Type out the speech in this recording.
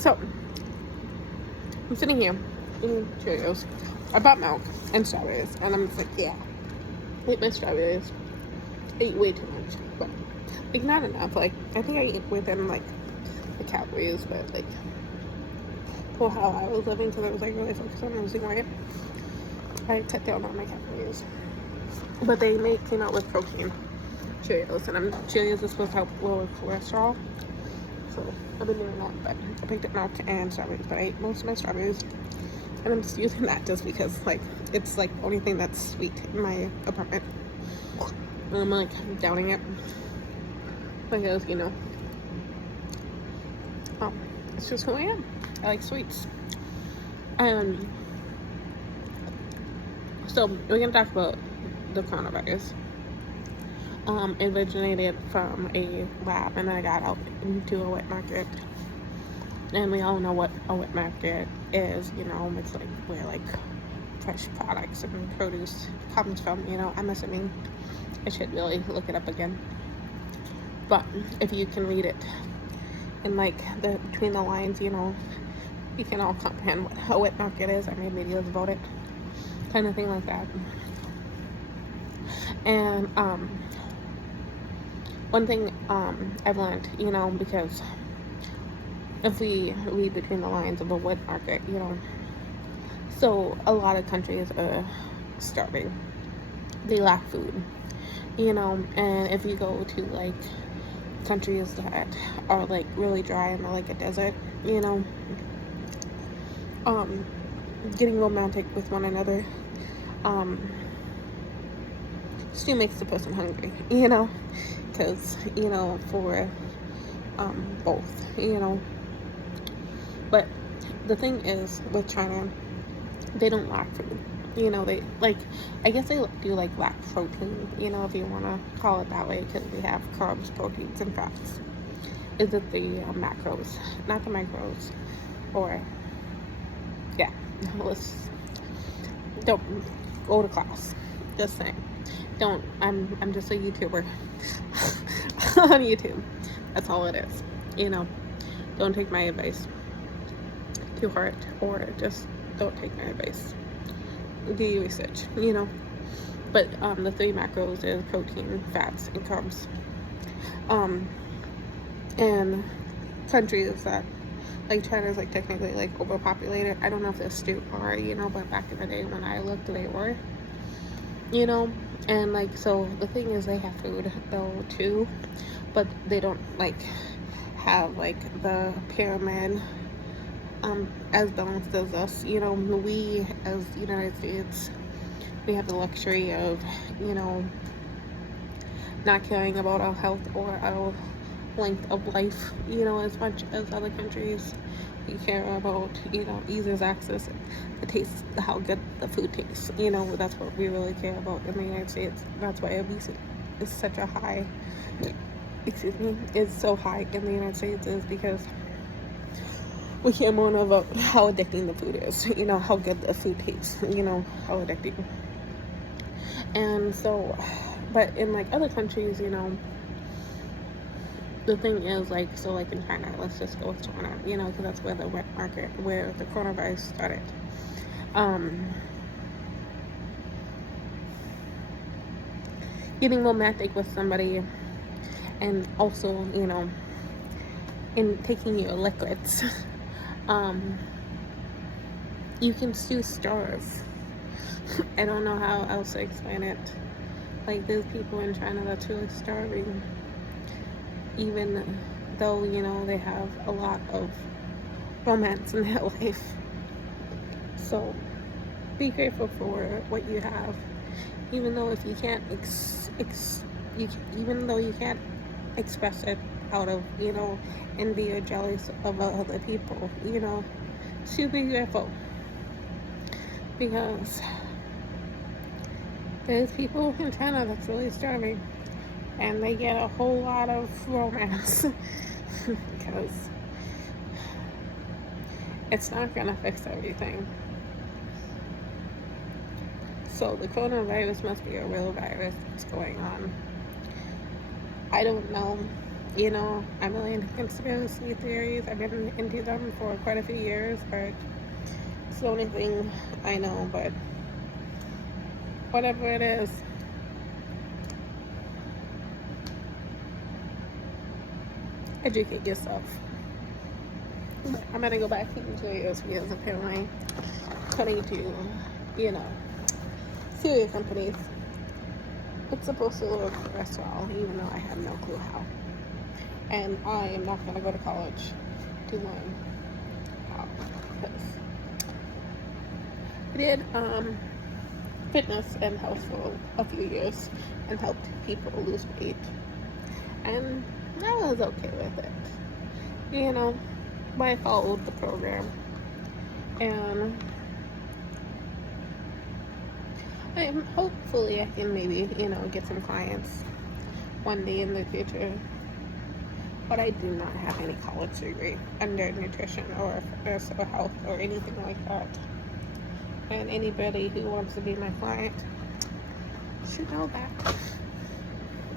So, I'm sitting here eating Cheerios. I bought milk and strawberries, and I'm just like, yeah, I ate my strawberries. I ate way too much, but like not enough. Like I think I ate within like the calories, but like for how I was living, because I was like really focused on losing weight, I cut down on my calories. But they came out with protein Cheerios, and Cheerios is supposed to help lower cholesterol. So I've been doing that, but I picked up milk and strawberries, but I ate most of my strawberries. And I'm just using that just because, like, it's like the only thing that's sweet in my apartment. And I'm like downing it because, you know, it's just who I am. I like sweets. So we're gonna talk about the coronavirus. It originated from a lab, and I got out into a wet market. And we all know what a wet market is. You know, it's like where like fresh products and produce comes from. You know, I'm assuming I should really look it up again. But if you can read it in like between the lines, you know, you can all comprehend what a wet market is. I made videos about it, kind of thing like that. And one thing I've learned, you know, because if we read between the lines of a wet market, you know, so a lot of countries are starving. They lack food, you know, and if you go to like countries that are like really dry and are like a desert, you know, getting romantic with one another still makes the person hungry, you know, because, you know, for both, you know. But the thing is with China, they don't lack food, you know. They like, I guess they do like lack protein, you know, if you want to call it that way, because we have carbs, proteins, and fats. Is it the macros, not the micros? Or yeah, let's don't go to class, just saying. Don't, I'm just a YouTuber on YouTube. That's all it is, you know. Don't take my advice to heart, or just don't take my advice. Do your research, you know. But the three macros is protein, fats, and carbs. And countries that like China's like technically like overpopulated. I don't know if they still are, you know, but back in the day when I looked, they were, you know. And like, so the thing is, they have food though too, but they don't like have like the pyramid as balanced as us, you know. We as the United States, we have the luxury of, you know, not caring about our health or our length of life, you know, as much as other countries. We care about, you know, easer's access, the taste, how good the food tastes, you know. That's what we really care about in the United States. That's why obesity is such a high, is so high in the United States, is because we care more about how addicting the food is, you know, how good the food tastes, you know, how addicting. And so, but in like other countries, you know, the thing is, like, so like in China, let's just go with China, you know, because that's where the wet market, where the coronavirus started. Getting romantic with somebody, and also, you know, in taking your liquids, you can still starve. I don't know how else to explain it. Like, there's people in China that's really starving, even though, you know, they have a lot of romance in their life. So be grateful for what you have, even though if you can't even though you can't express it out of, you know, envy or jealous of other people, you know, still be grateful, because there's people in China that's really starving, and they get a whole lot of romance because it's not gonna fix everything. So the coronavirus must be a real virus that's going on. I don't know You know, I'm really into conspiracy theories. I've been into them for quite a few years, but it's the only thing I know. But whatever it is, educate yourself. But I'm gonna go back into this because apparently, according to, you know, serious companies, it's supposed to work as well, even though I have no clue how. And I am not gonna go to college to learn how, because I did fitness and health for a few years and helped people lose weight, and I was okay with it, you know. But I followed the program, and hopefully I can maybe, you know, get some clients one day in the future. But I do not have any college degree under nutrition or fitness or health or anything like that. And anybody who wants to be my client should know that.